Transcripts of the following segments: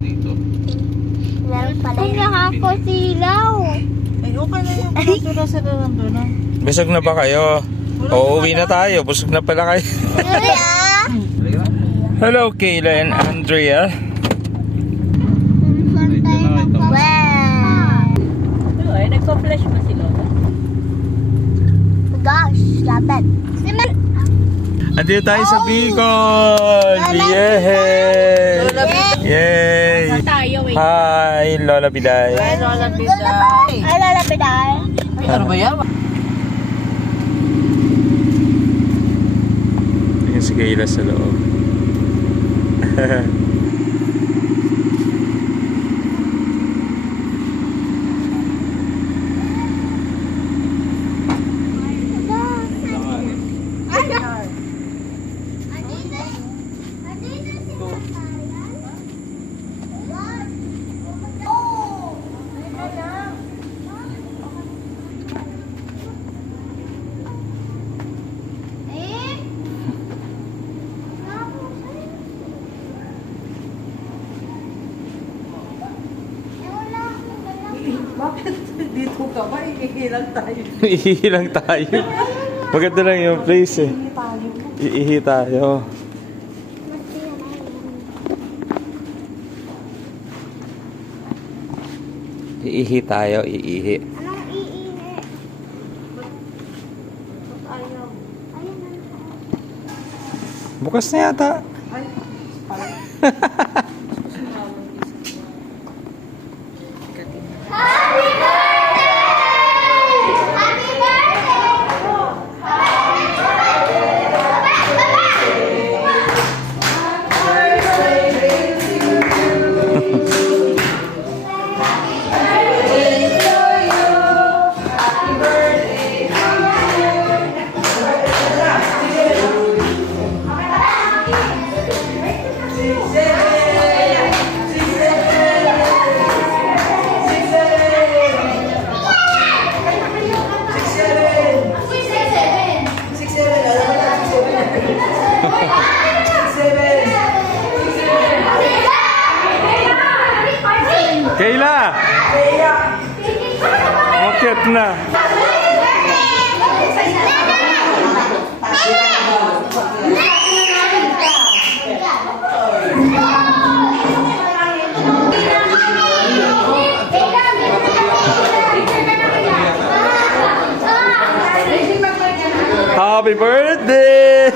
Dito. Meron pala yung nakakasilaw. Ay, okay na yung pinatula sa nandun na. Busog na ba kayo? O, uwi na tayo. Busog na pala kayo. Hello, Kayla and Andrea. Wow! Ay, nagpa-flash ba si Lola? Gosh, lapit. Andito tayo sa Bicol! Yay! Yay! Tayo, wait. Hi, Lola Biday. Ay, Lola Biday. Ay, lalapit ay. Ay, ano ba yan? Ayan si Kayla sa loob. Bakit dito ka ba? Ikikilang tayo. Iihi lang tayo. Maganda lang yung place eh. Iihi tayo. Iihi tayo, iihi. Anong iinit? Ayaw. Ayun na. Bukas na yata. Ay, Kayla! Bakit na? Happy birthday!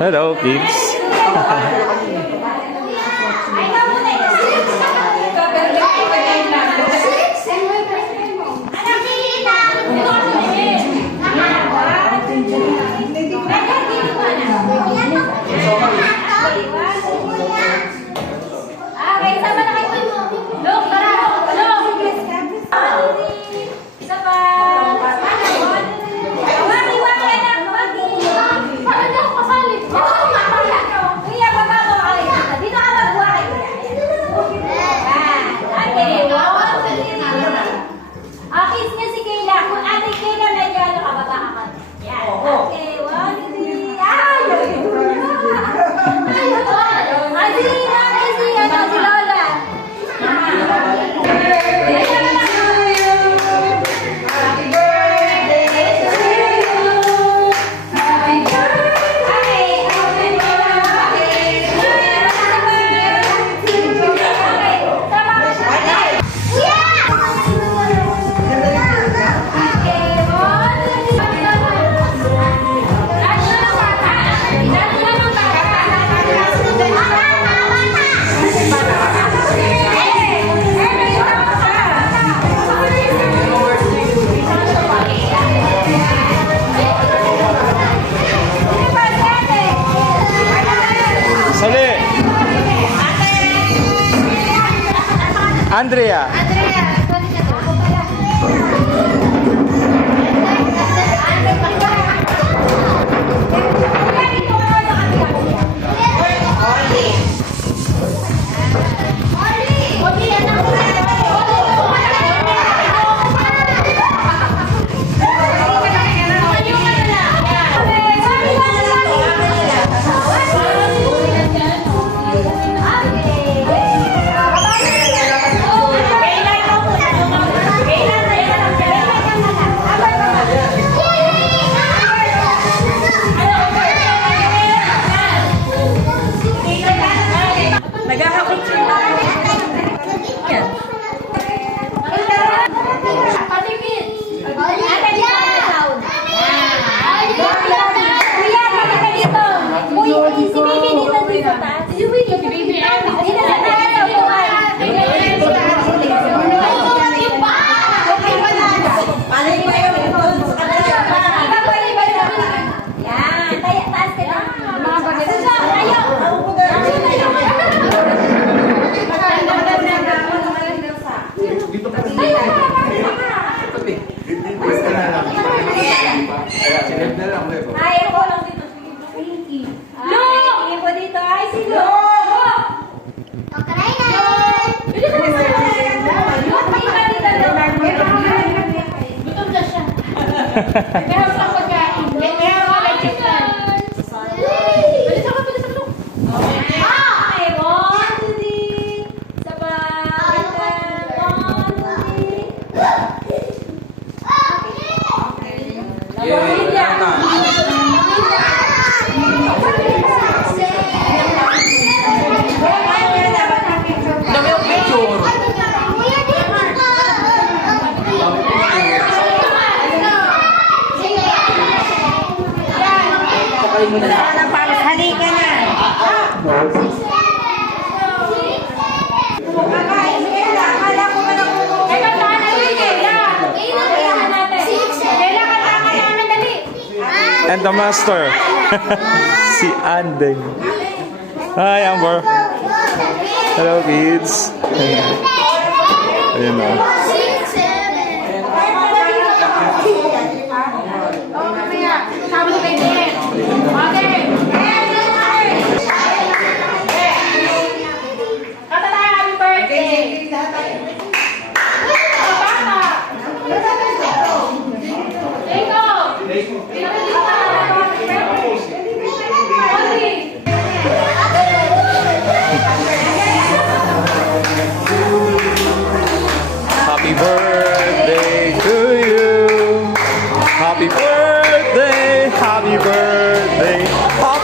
Hello, kids. Kiss niya si Kayla. Kung ate Kayla, medyo ano ka, baba ka. Yan. Okay, 1, 2, 3. Ay! Ay, si Lola. Andrea. Andrea, Lo! Tingin po dito. Ay, si Lo! Okay na. Gutom na siya. Meron sa pagkain. Meron sa pagkain. Bilis ako, bilis ako. Okay, 1, 2, 3. Isa pa. 1, 2, 3. Dami yung picture. Halika na. Akala ko ba Ay, kantahan natin, Kayla. Kantahan natin. Kayla, kantahan ka namin, dali. And the master. Si Andeng. Hi, Amber. Hello, kids. Ayun na. Sabi ko kay Jen. Okay. Kata tayo, happy birthday. Bata. Jacob. Audrey. Happy birthday to you. Happy birthday. Happy birthday. Happy